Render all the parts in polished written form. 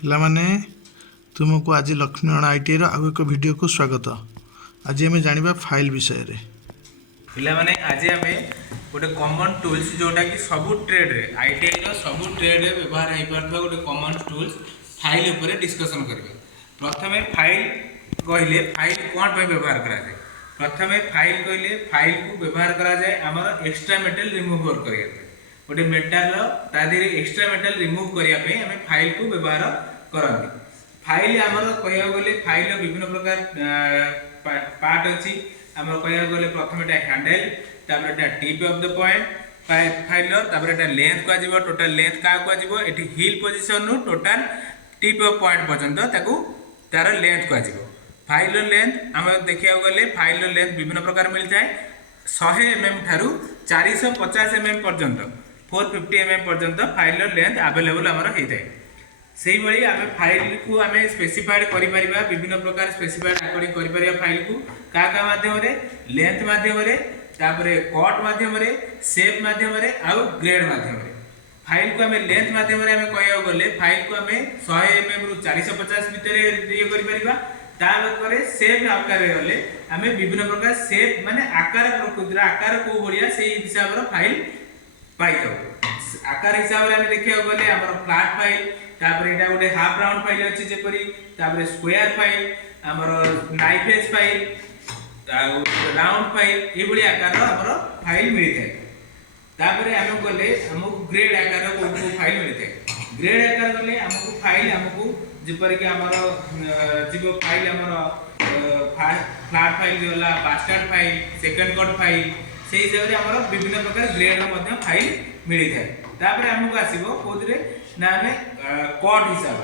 पिलामाने तुमको आज लक्ष्मीनारायण आईटीआई आउ एक वीडियो को स्वागत। आज आम जाना फाइल विषय रे। पिलामाने आज आम गोटे कॉमन टूल्स जोटा कि सबू ट्रेड रे आईटीआई रो सबू ट्रेड रे व्यवहार हो पारबा गोटे कॉमन टूल्स फाइल ऊपर डिस्कशन करिवे। प्रथमे फाइल कहले फाइल कोन पे व्यवहार करा जाय। प्रथमे फाइल कहले फाइल को व्यवहार करा जाय हमर एक्स्ट्रा मेटल रिमूव करिया पे। गोटे मेटल ता देरे एक्स्ट्रा मेटल रिमूव करिया पे हमें फाइल को व्यवहार करंती। फाइल हमर कहया गले फाइल विभिन्न प्रकार पार्ट अछि। हमर कहया गले प्रथमे टा हैंडल तापर टा tip of the point file तापर टा लेंथ को आजिबो टोटल लेंथ का को आजिबो एठी हिल पोजीशन नु टोटल टिप ऑफ पॉइंट पर्यंत ताकू तार लेंथ को आजिबो। फाइल लेंथ हम देखिया गले फाइल लेंथ विभिन्न प्रकार मिल जाय 100 mm थारु 450 mm पर्यंत 450 mm पर्यंत फाइल लेंथ अवेलेबल हमर हे जाय। सेही भली आमे फाइल को आमे स्पेसिफाइड करि परिबा विभिन्न प्रकार स्पेसिफाइड अकॉर्डिंग करि परिबा फाइल को का माध्यम रे लेंथ माध्यम रे तापरे कट माध्यम रे शेप माध्यम रे आ ग्रेड माध्यम रे। फाइल को आमे लेंथ माध्यम रे आमे कहया गले फाइल को आमे 100 mm रु 450 भीतर ये करि परिबा। तापर शेप आकार गले आमे विभिन्न प्रकार शेप माने आकार प्रकृति आकार को भलिया सेही हिसाब रो फाइल पाई जाऊ। आकार हिसाब रे आमे देखिया गले हमर फ्लैट फाइल तापर एटा गोटे हाफ राउंड फाइल अछि जेपरि तापर स्क्वायर फाइल हमर knife edge file round file ए बडी आकार रो हमर फाइल मिलि थाए। तापर आमे गले हमको ग्रेड आकार रो को फाइल मिलि थाए। ग्रेड आकार गले हमको फाइल हमको जेपरि कि हमर जीवो फाइल हमर फ्लैट फाइल होला bastard file second cut file सेही हिसाब रे हमर विभिन्न प्रकार ग्रेड रो मध्ये फाइल मिलि थाए। तापर हमको आसीबो कोदरे ना हमें कट हिसाब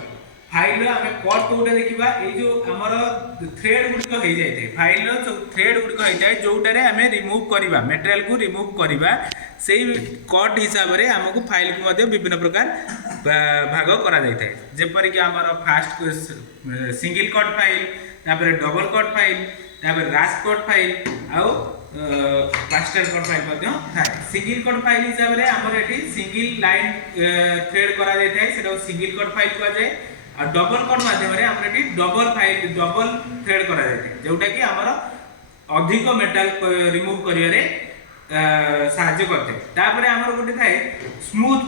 फाइल रो हमें कट कोटे देखिबा ए जो हमर थ्रेड गुडी को हे जाय फाइल रो थ्रेड गुडी को हे जाय जोटा रे हमें रिमूव करबा मटेरियल को रिमूव करबा सेही कट हिसाब रे हमको फाइल को मध्ये विभिन्न प्रकार भाग करा जाय थाए। जेपर कि हमर फास्ट सिंगल कट फाइल तापर डबल कट फाइल तापर रास कट फाइल आ मास्टर कट फाइल मध्ये थाए। सिंगल कट फाइल हिसाब रे हमर एठी सिंगल लाइन थ्रेड करा जाय थाए सेटा सिंगल कट फाइल को जाय। आ डबल कट माध्यम रे हमर एठी डबल फाइल डबल थ्रेड करा जाय थाए जोटा कि हमर अधिक मेटल रिमूव करिया रे साहाय्य करते। तापर हमर गोटे थाए स्मूथ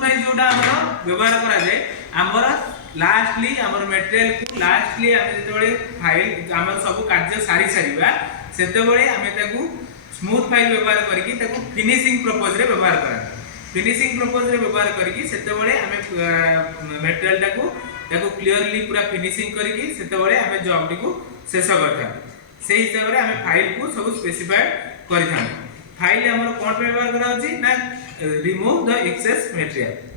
फाइल जोटा हमर व्यवहार करा जाय हमर लास्टली हमर मटेरियल को लास्टली हम जेतबे फाइल हमर सब कार्य सारी सारीबा सेतबे हमें ताकू स्मूथ फाइल व्यवहार करके ताकू फिनिशिंग पर्पस रे व्यवहार करा। फिनिशिंग पर्पस रे व्यवहार करके सेतबे हमें मटेरियल ताकू क्लियरली पूरा फिनिशिंग करके सेतबे हमें जॉब को शेष करथा। सेही हिसाब रे हमें फाइल को सब स्पेसिफाइड करिथा। फाइल हमर कोन व्यवहार करा होची ना रिमूव द एक्सेस मटेरियल।